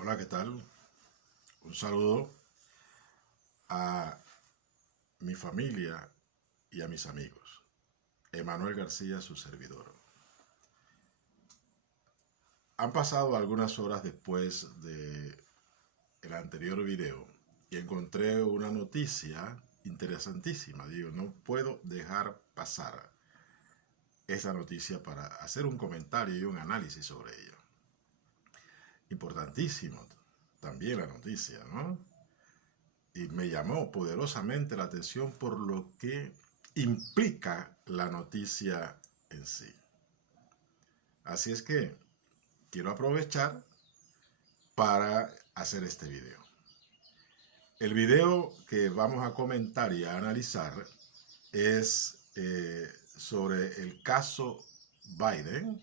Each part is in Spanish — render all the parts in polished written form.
Hola, ¿qué tal? Un saludo a mi familia y a mis amigos. Emanuel García, su servidor. Han pasado algunas horas después de el anterior video y encontré una noticia interesantísima. Digo, no puedo dejar pasar esa noticia para hacer un comentario y un análisis sobre ella. Importantísimo también la noticia, ¿no? Y me llamó poderosamente la atención por lo que implica la noticia en sí. Así es que quiero aprovechar para hacer este video. El video que vamos a comentar y a analizar es sobre el caso Biden.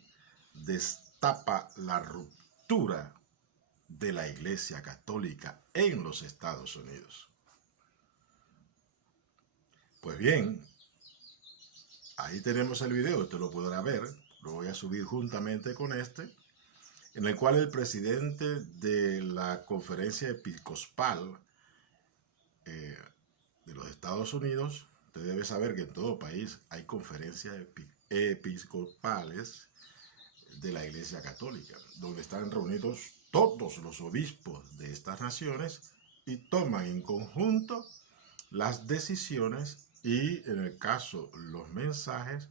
Destapa la ruptura de la Iglesia Católica en los Estados Unidos. Pues bien, ahí tenemos el video, usted lo podrá ver, lo voy a subir juntamente con este, en el cual el presidente de la Conferencia Episcopal de los Estados Unidos, usted debe saber que en todo país hay conferencias episcopales de la Iglesia Católica, donde están reunidos todos los obispos de estas naciones y toman en conjunto las decisiones y, en el caso, los mensajes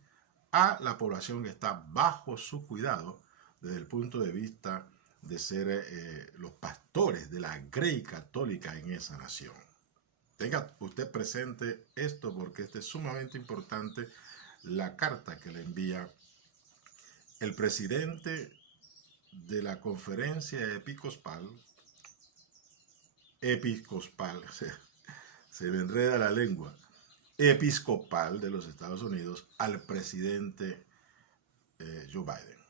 a la población que está bajo su cuidado desde el punto de vista de ser los pastores de la Grey Católica en esa nación. Tenga usted presente esto porque este es sumamente importante, la carta que le envía el presidente de la Conferencia Episcopal, se me enreda la lengua, episcopal de los Estados Unidos al presidente Joe Biden.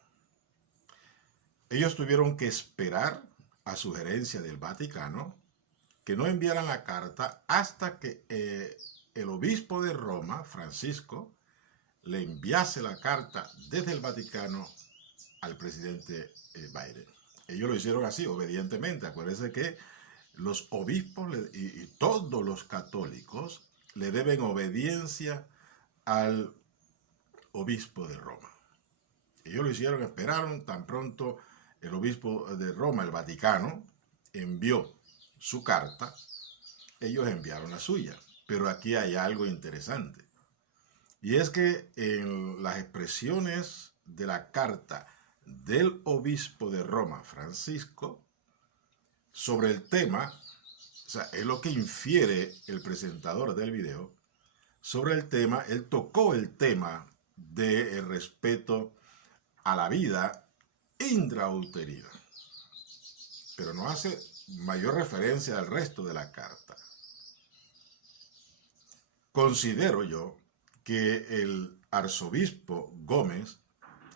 Ellos tuvieron que esperar a sugerencia del Vaticano que no enviaran la carta hasta que el obispo de Roma, Francisco, le enviase la carta desde el Vaticano al presidente Biden. Ellos lo hicieron así, obedientemente. Acuérdense que los obispos y todos los católicos le deben obediencia al obispo de Roma. Ellos lo hicieron, esperaron, tan pronto el obispo de Roma, el Vaticano, envió su carta, ellos enviaron la suya. Pero aquí hay algo interesante. Y es que en las expresiones de la carta del obispo de Roma, Francisco, sobre el tema, o sea, es lo que infiere el presentador del video, sobre el tema, él tocó el tema del respeto a la vida intrauterina, pero no hace mayor referencia al resto de la carta. Considero yo que el arzobispo Gómez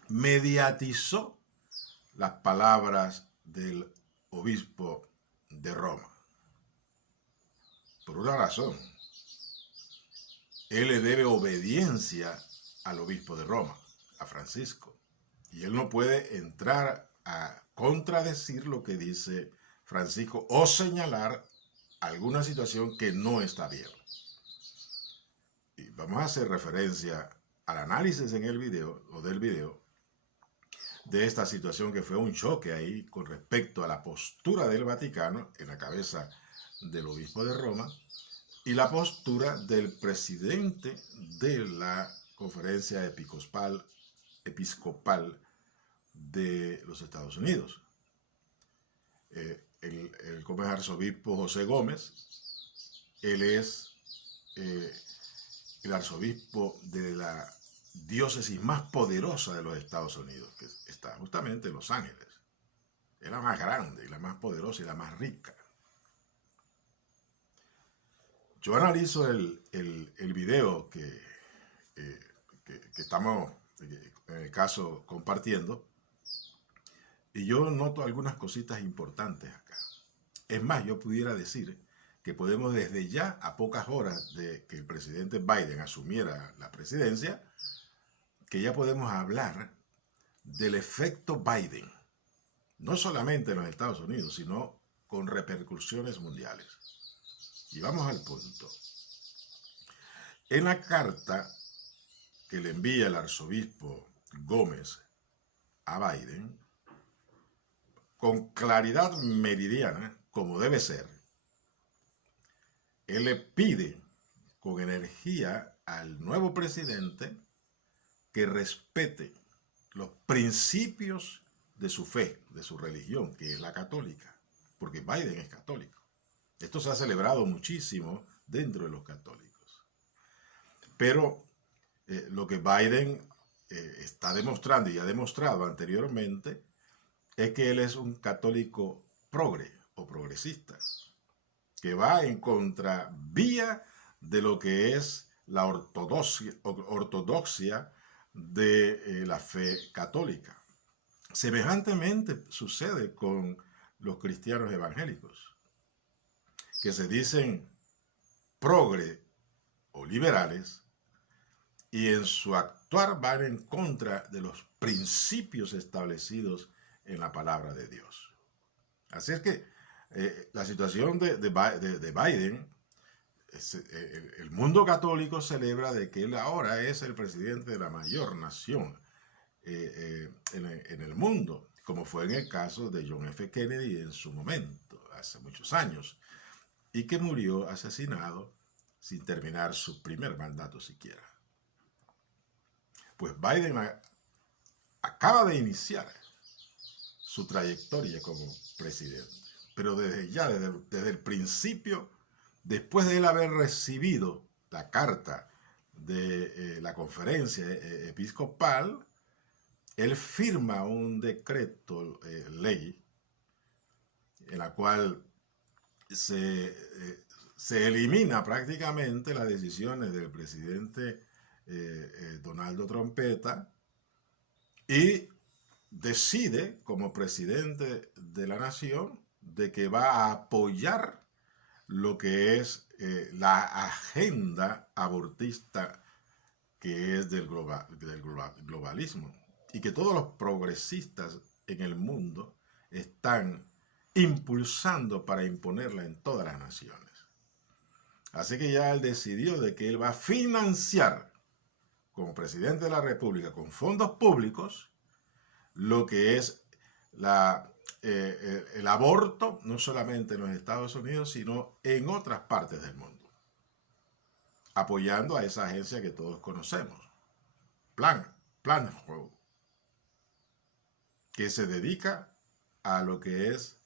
mediatizó las palabras del obispo de Roma. Por una razón. Él le debe obediencia al obispo de Roma, a Francisco. Y él no puede entrar a contradecir lo que dice Francisco o señalar alguna situación que no está bien. Y vamos a hacer referencia al análisis en el video, o del video, de esta situación que fue un choque ahí con respecto a la postura del Vaticano en la cabeza del obispo de Roma y la postura del presidente de la Conferencia Episcopal de los Estados Unidos. El arzobispo José Gómez, él es el arzobispo de la diócesis más poderosa de los Estados Unidos, que está justamente en Los Ángeles. Es la más grande, y la más poderosa y la más rica. Yo analizo el video que estamos, en el caso, compartiendo, y yo noto algunas cositas importantes acá. Es más, yo pudiera decir que podemos desde ya, a pocas horas de que el presidente Biden asumiera la presidencia, que ya podemos hablar del efecto Biden. no solamente en los Estados Unidos, sino con repercusiones mundiales. Y vamos al punto. En la carta que le envía el arzobispo Gómez a Biden, con claridad meridiana, como debe ser, él le pide con energía al nuevo presidente que respete los principios de su fe, de su religión, que es la católica, porque Biden es católico. Esto se ha celebrado muchísimo dentro de los católicos. Pero lo que Biden está demostrando y ha demostrado anteriormente es que él es un católico progre o progresista, que va en contravía de lo que es la ortodoxia de la fe católica. Semejantemente sucede con los cristianos evangélicos, que se dicen progre o liberales, y en su actuar van en contra de los principios establecidos en la palabra de Dios. Así es que la situación de Biden, el mundo católico celebra de que él ahora es el presidente de la mayor nación en el mundo, como fue en el caso de John F. Kennedy en su momento, hace muchos años, y que murió asesinado sin terminar su primer mandato siquiera. Pues Biden acaba de iniciar su trayectoria como presidente, pero desde el principio, después de él haber recibido la carta de la conferencia episcopal, él firma un decreto ley en la cual se elimina prácticamente las decisiones del presidente Donaldo Trompeta y decide como presidente de la nación de que va a apoyar lo que es la agenda abortista que es del globalismo, y que todos los progresistas en el mundo están impulsando para imponerla en todas las naciones. Así que ya él decidió de que él va a financiar como presidente de la República con fondos públicos lo que es el aborto, no solamente en los Estados Unidos, sino en otras partes del mundo, apoyando a esa agencia que todos conocemos, Planned Parenthood, que se dedica a lo que es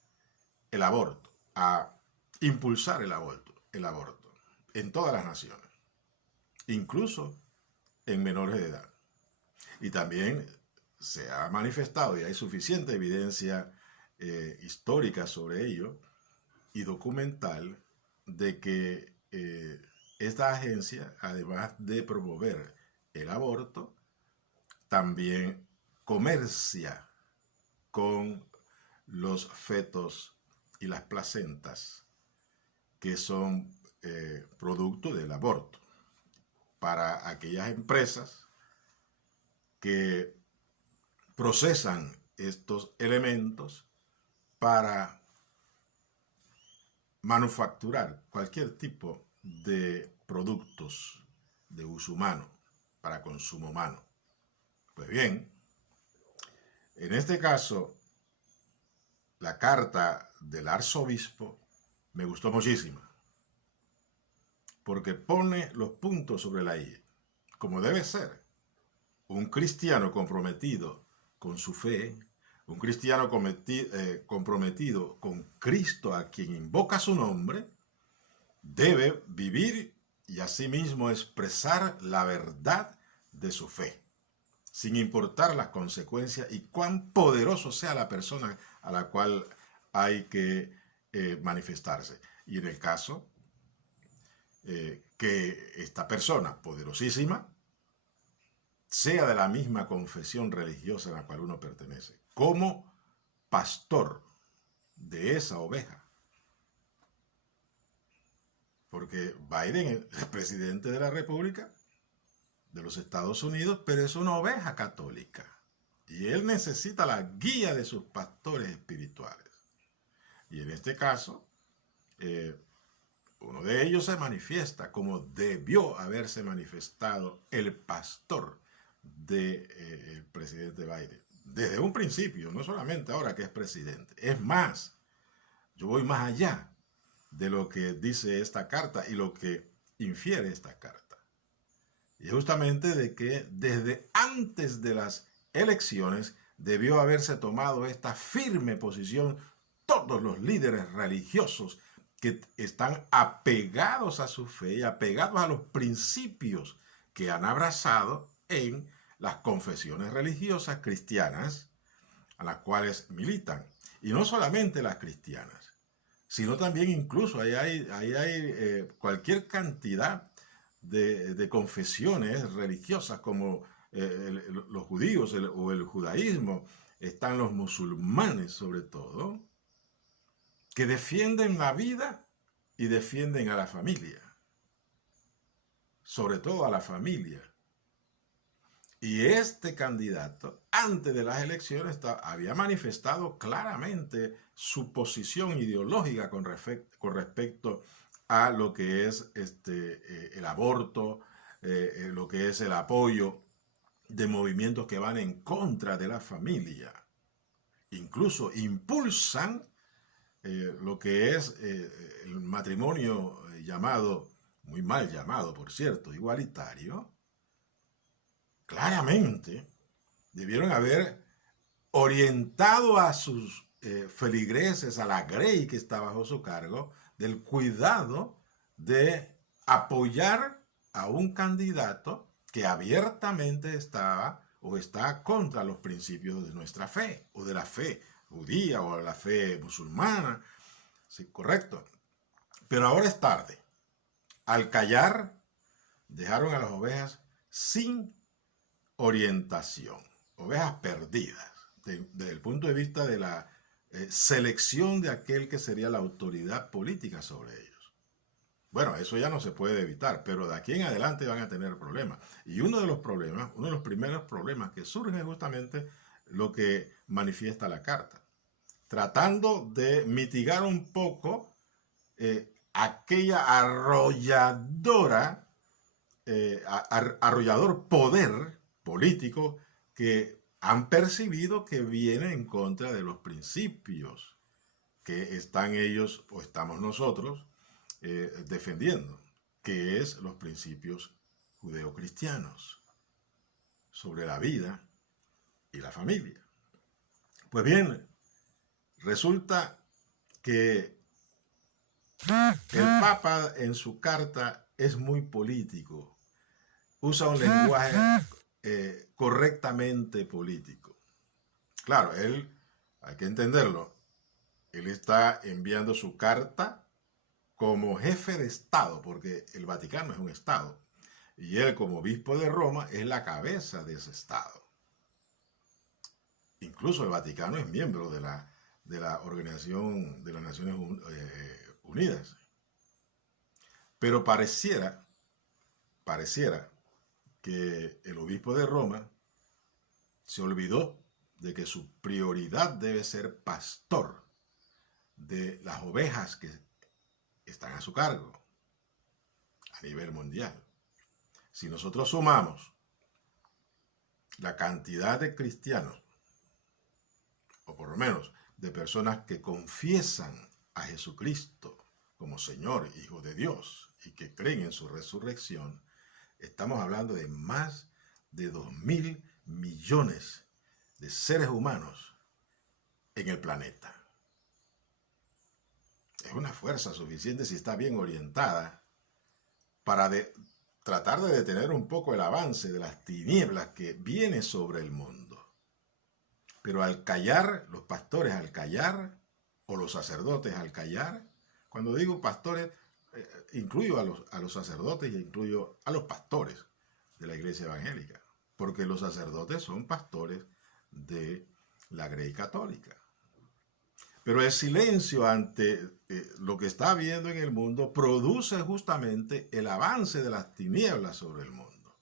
el aborto, a impulsar el aborto en todas las naciones, incluso en menores de edad. Y también se ha manifestado, y hay suficiente evidencia histórica sobre ello y documental, de que esta agencia, además de promover el aborto, también comercia con los fetos y las placentas que son producto del aborto, para aquellas empresas que procesan estos elementos para manufacturar cualquier tipo de productos de uso humano, para consumo humano. Pues bien, en este caso, la carta del arzobispo me gustó muchísimo, porque pone los puntos sobre la I, como debe ser. Un cristiano comprometido con su fe, un cristiano comprometido con Cristo, a quien invoca su nombre, debe vivir y asimismo expresar la verdad de su fe, sin importar las consecuencias y cuán poderoso sea la persona a la cual hay que manifestarse. Y en el caso que esta persona poderosísima sea de la misma confesión religiosa a la cual uno pertenece, como pastor de esa oveja. Porque Biden es presidente de la República de los Estados Unidos, pero es una oveja católica. y él necesita la guía de sus pastores espirituales. Y en este caso, uno de ellos se manifiesta como debió haberse manifestado el pastor del presidente Biden. Desde un principio, no solamente ahora que es presidente. Es más, yo voy más allá de lo que dice esta carta y lo que infiere esta carta. Y justamente de que desde antes de las elecciones debió haberse tomado esta firme posición todos los líderes religiosos que están apegados a su fe y apegados a los principios que han abrazado en las confesiones religiosas cristianas a las cuales militan. Y no solamente las cristianas, sino también incluso ahí hay cualquier cantidad de confesiones religiosas como los judíos o el judaísmo, están los musulmanes sobre todo, que defienden la vida y defienden a la familia, sobre todo a la familia. Y este candidato, antes de las elecciones, había manifestado claramente su posición ideológica con respecto a lo que es el aborto, lo que es el apoyo de movimientos que van en contra de la familia. Incluso impulsan lo que es el matrimonio llamado, muy mal llamado por cierto, igualitario. Claramente debieron haber orientado a sus feligreses, a la grey que está bajo su cargo, del cuidado de apoyar a un candidato que abiertamente estaba o está contra los principios de nuestra fe, o de la fe judía o de la fe musulmana. Sí, correcto. Pero ahora es tarde. Al callar, dejaron a las ovejas sin orientación, ovejas perdidas, desde el punto de vista de la selección de aquel que sería la autoridad política sobre ellos. Bueno, eso ya no se puede evitar, pero de aquí en adelante van a tener problemas. Y uno de los primeros problemas que surge es justamente lo que manifiesta la carta, tratando de mitigar un poco aquella arrollador poder político que han percibido que viene en contra de los principios que están ellos o estamos nosotros defendiendo, que es los principios judeocristianos sobre la vida y la familia. Pues bien, resulta que el Papa en su carta es muy político, usa un lenguaje correctamente político. Claro, hay que entenderlo, él está enviando su carta como jefe de Estado, porque el Vaticano es un Estado, y él como obispo de Roma es la cabeza de ese Estado. Incluso el Vaticano es miembro de la Organización de las Naciones Unidas. Pero pareciera que el obispo de Roma se olvidó de que su prioridad debe ser pastor de las ovejas que están a su cargo a nivel mundial. Si nosotros sumamos la cantidad de cristianos, o por lo menos de personas que confiesan a Jesucristo como Señor, Hijo de Dios, y que creen en su resurrección, estamos hablando de más de 2.000 millones de seres humanos en el planeta. Es una fuerza suficiente si está bien orientada para tratar de detener un poco el avance de las tinieblas que viene sobre el mundo. Pero al callar, los pastores al callar, o los sacerdotes al callar, cuando digo pastores, incluyo a los sacerdotes y incluyo a los pastores de la iglesia evangélica, porque los sacerdotes son pastores de la Grey Católica. Pero el silencio ante lo que está habiendo en el mundo produce justamente el avance de las tinieblas sobre el mundo.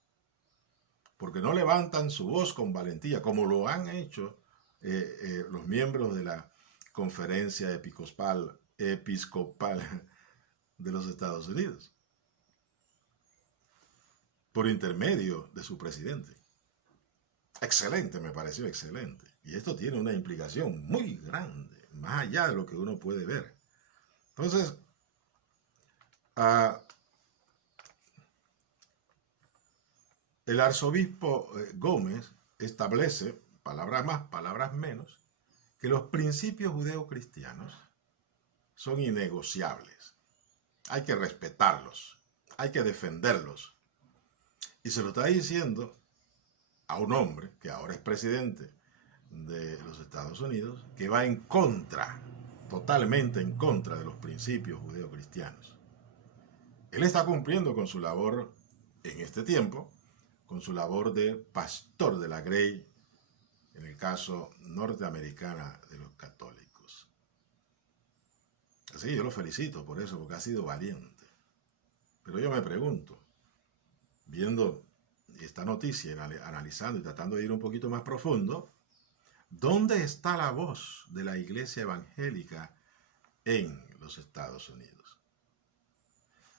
porque no levantan su voz con valentía, como lo han hecho los miembros de la Conferencia Episcopal de los Estados Unidos, por intermedio de su presidente. Excelente, me pareció excelente. Y esto tiene una implicación muy grande, más allá de lo que uno puede ver. Entonces, el arzobispo Gómez establece, palabras más, palabras menos, que los principios judeocristianos son innegociables. Hay que respetarlos, hay que defenderlos. Y se lo está diciendo a un hombre que ahora es presidente de los Estados Unidos, que va en contra, totalmente en contra de los principios judeocristianos. Él está cumpliendo con su labor en este tiempo, con su labor de pastor de la Grey, en el caso norteamericana de los católicos. Así que yo lo felicito por eso, porque ha sido valiente. Pero yo me pregunto, viendo esta noticia, analizando y tratando de ir un poquito más profundo, ¿dónde está la voz de la iglesia evangélica en los Estados Unidos?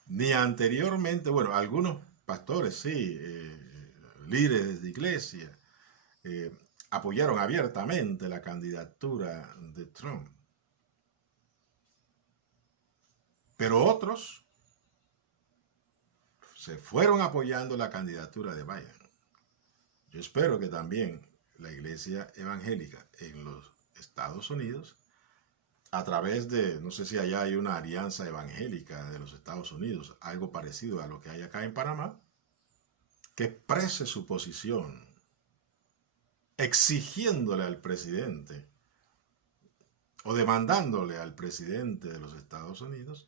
Ni anteriormente, bueno, algunos pastores, sí, líderes de iglesia, apoyaron abiertamente la candidatura de Trump. Pero otros se fueron apoyando la candidatura de Biden. Yo espero que también la iglesia evangélica en los Estados Unidos, a través de, no sé si allá hay una alianza evangélica de los Estados Unidos, algo parecido a lo que hay acá en Panamá, que exprese su posición, exigiéndole al presidente o demandándole al presidente de los Estados Unidos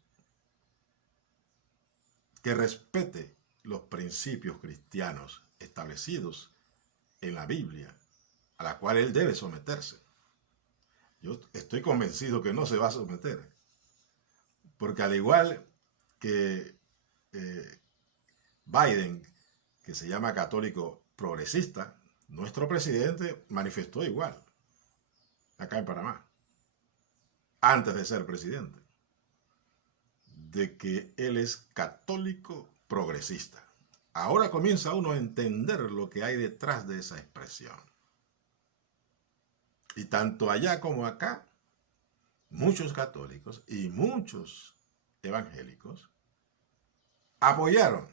que respete los principios cristianos establecidos en la Biblia, a la cual él debe someterse. Yo estoy convencido que no se va a someter, porque al igual que Biden, que se llama católico progresista, nuestro presidente manifestó igual, acá en Panamá, antes de ser presidente, de que él es católico progresista. Ahora comienza uno a entender lo que hay detrás de esa expresión. Y tanto allá como acá, muchos católicos y muchos evangélicos apoyaron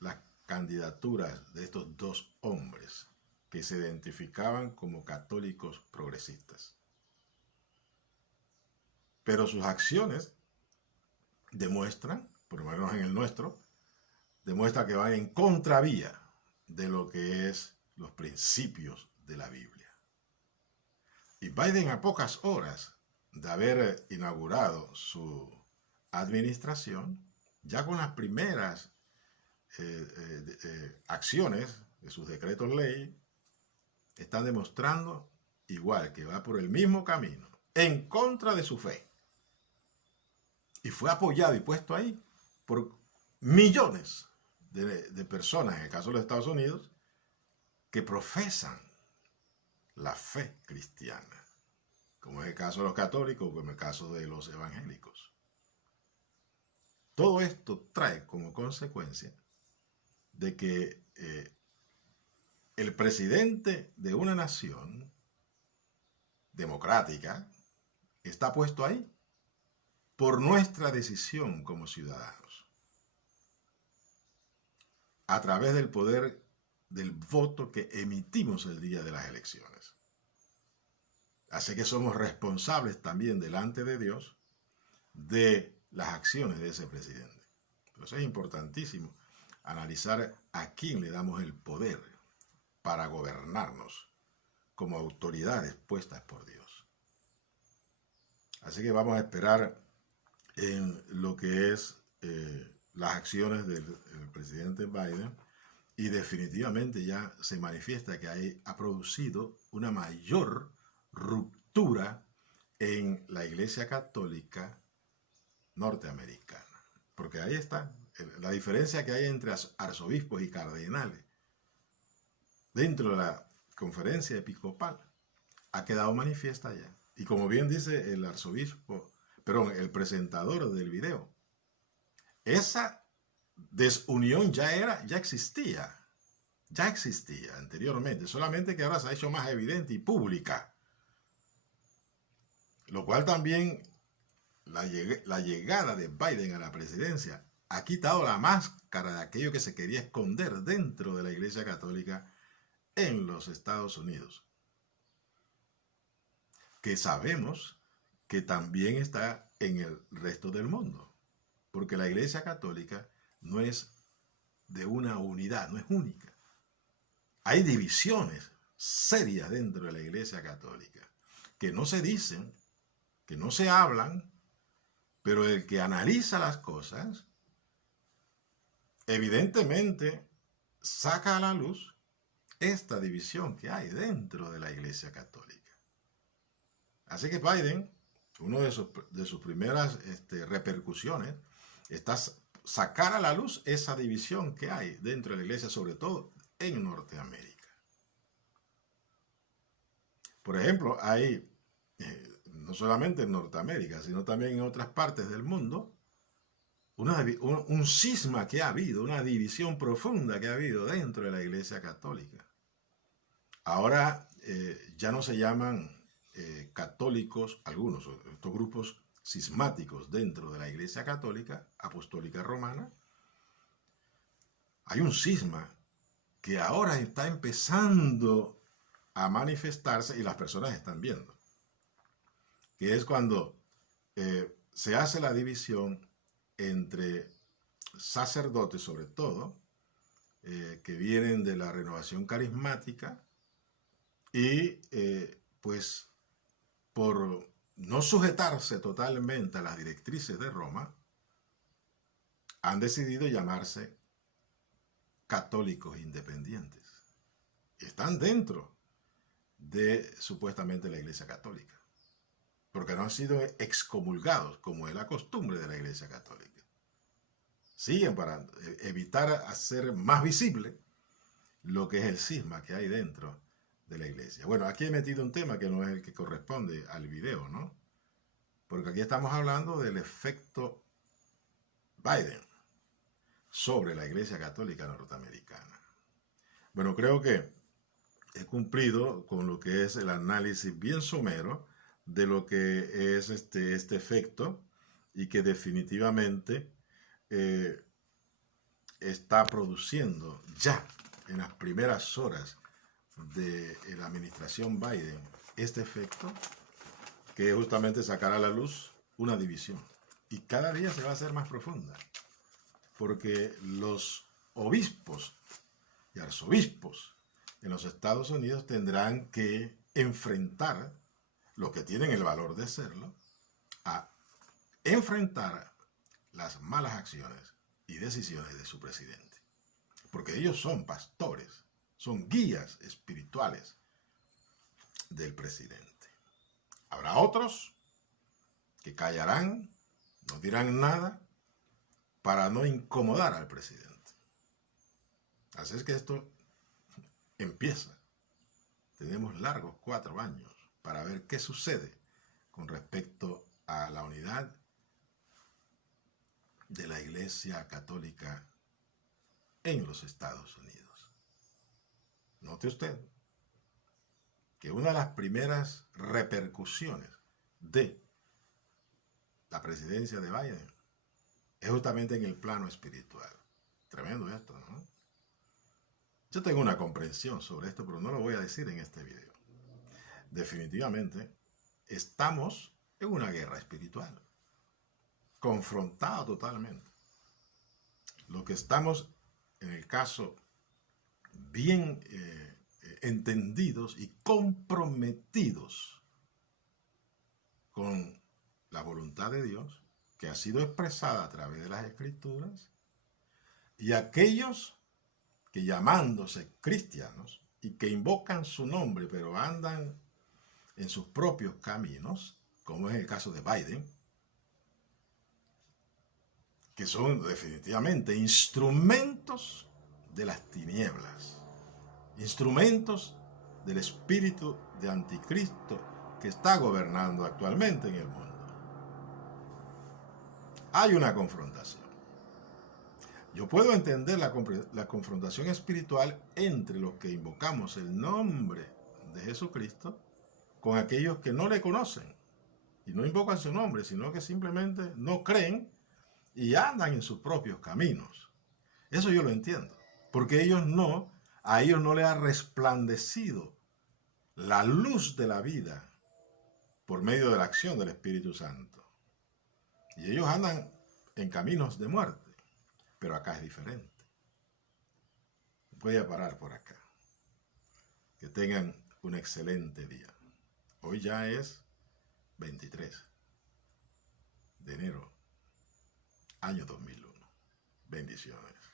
las candidaturas de estos dos hombres que se identificaban como católicos progresistas. Pero sus acciones demuestran, por lo menos en el nuestro, demuestra que van en contravía de lo que es los principios de la Biblia. Y Biden, a pocas horas de haber inaugurado su administración, ya con las primeras acciones de sus decretos ley, están demostrando igual que va por el mismo camino, en contra de su fe. Y fue apoyado y puesto ahí por millones de personas, en el caso de los Estados Unidos, que profesan la fe cristiana, como es el caso de los católicos, como es el caso de los evangélicos. Todo esto trae como consecuencia de que el presidente de una nación democrática está puesto ahí por nuestra decisión como ciudadanos, a través del poder del voto que emitimos el día de las elecciones. Así que somos responsables también delante de Dios de las acciones de ese presidente. Entonces es importantísimo analizar a quién le damos el poder para gobernarnos como autoridades puestas por Dios. Así que vamos a esperar en lo que es las acciones del presidente Biden, y definitivamente ya se manifiesta que ha producido una mayor ruptura en la Iglesia Católica norteamericana. Porque ahí está la diferencia que hay entre arzobispos y cardenales. dentro de la conferencia episcopal ha quedado manifiesta ya. Y como bien dice el el presentador del video, esa desunión ya existía anteriormente, solamente que ahora se ha hecho más evidente y pública. Lo cual también la llegada de Biden a la presidencia ha quitado la máscara de aquello que se quería esconder dentro de la Iglesia Católica en los Estados Unidos, que sabemos que también está en el resto del mundo, porque la Iglesia Católica no es de una unidad, no es única. Hay divisiones serias dentro de la Iglesia Católica, que no se dicen, que no se hablan, pero el que analiza las cosas, evidentemente saca a la luz esta división que hay dentro de la Iglesia Católica. Así que Biden, una de sus primeras repercusiones, está sacar a la luz esa división que hay dentro de la Iglesia, sobre todo en Norteamérica. Por ejemplo, hay, no solamente en Norteamérica, sino también en otras partes del mundo, un cisma que ha habido, una división profunda que ha habido dentro de la Iglesia Católica. Ahora ya no se llaman católicos, algunos, estos grupos cismáticos dentro de la Iglesia Católica, Apostólica Romana. Hay un cisma que ahora está empezando a manifestarse y las personas están viendo, que es cuando se hace la división entre sacerdotes, sobre todo, que vienen de la renovación carismática y pues por no sujetarse totalmente a las directrices de Roma, han decidido llamarse católicos independientes. Están dentro de supuestamente la Iglesia Católica, porque no han sido excomulgados como es la costumbre de la Iglesia Católica. Siguen para evitar hacer más visible lo que es el cisma que hay dentro de la Iglesia. Bueno, aquí he metido un tema que no es el que corresponde al video, ¿no? Porque aquí estamos hablando del efecto Biden sobre la Iglesia Católica norteamericana. Bueno, creo que he cumplido con lo que es el análisis bien somero de lo que es este efecto y que definitivamente está produciendo ya en las primeras horas de la administración Biden este efecto, que es justamente sacar a la luz una división. Y cada día se va a hacer más profunda, porque los obispos y arzobispos en los Estados Unidos tendrán que enfrentar, los que tienen el valor de serlo, a enfrentar las malas acciones y decisiones de su presidente. Porque ellos son pastores, son guías espirituales del presidente. Habrá otros que callarán, no dirán nada para no incomodar al presidente. Así es que esto empieza. Tenemos largos 4 años para ver qué sucede con respecto a la unidad de la Iglesia Católica en los Estados Unidos. Note usted que una de las primeras repercusiones de la presidencia de Biden es justamente en el plano espiritual. Tremendo esto, ¿no? Yo tengo una comprensión sobre esto, pero no lo voy a decir en este video. Definitivamente, estamos en una guerra espiritual, confrontada totalmente. Lo que estamos, en el caso, bien entendidos y comprometidos con la voluntad de Dios, que ha sido expresada a través de las Escrituras, y aquellos que llamándose cristianos y que invocan su nombre, pero andan en sus propios caminos, como es el caso de Biden, que son definitivamente instrumentos de las tinieblas. instrumentos del espíritu de anticristo que está gobernando actualmente en el mundo. Hay una confrontación. Yo puedo entender la confrontación espiritual entre los que invocamos el nombre de Jesucristo con aquellos que no le conocen y no invocan su nombre, sino que simplemente no creen y andan en sus propios caminos. Eso yo lo entiendo, porque a ellos no les ha resplandecido la luz de la vida por medio de la acción del Espíritu Santo. Y ellos andan en caminos de muerte. Pero acá es diferente. Voy a parar por acá. Que tengan un excelente día. Hoy ya es 23 de enero, año 2001. Bendiciones.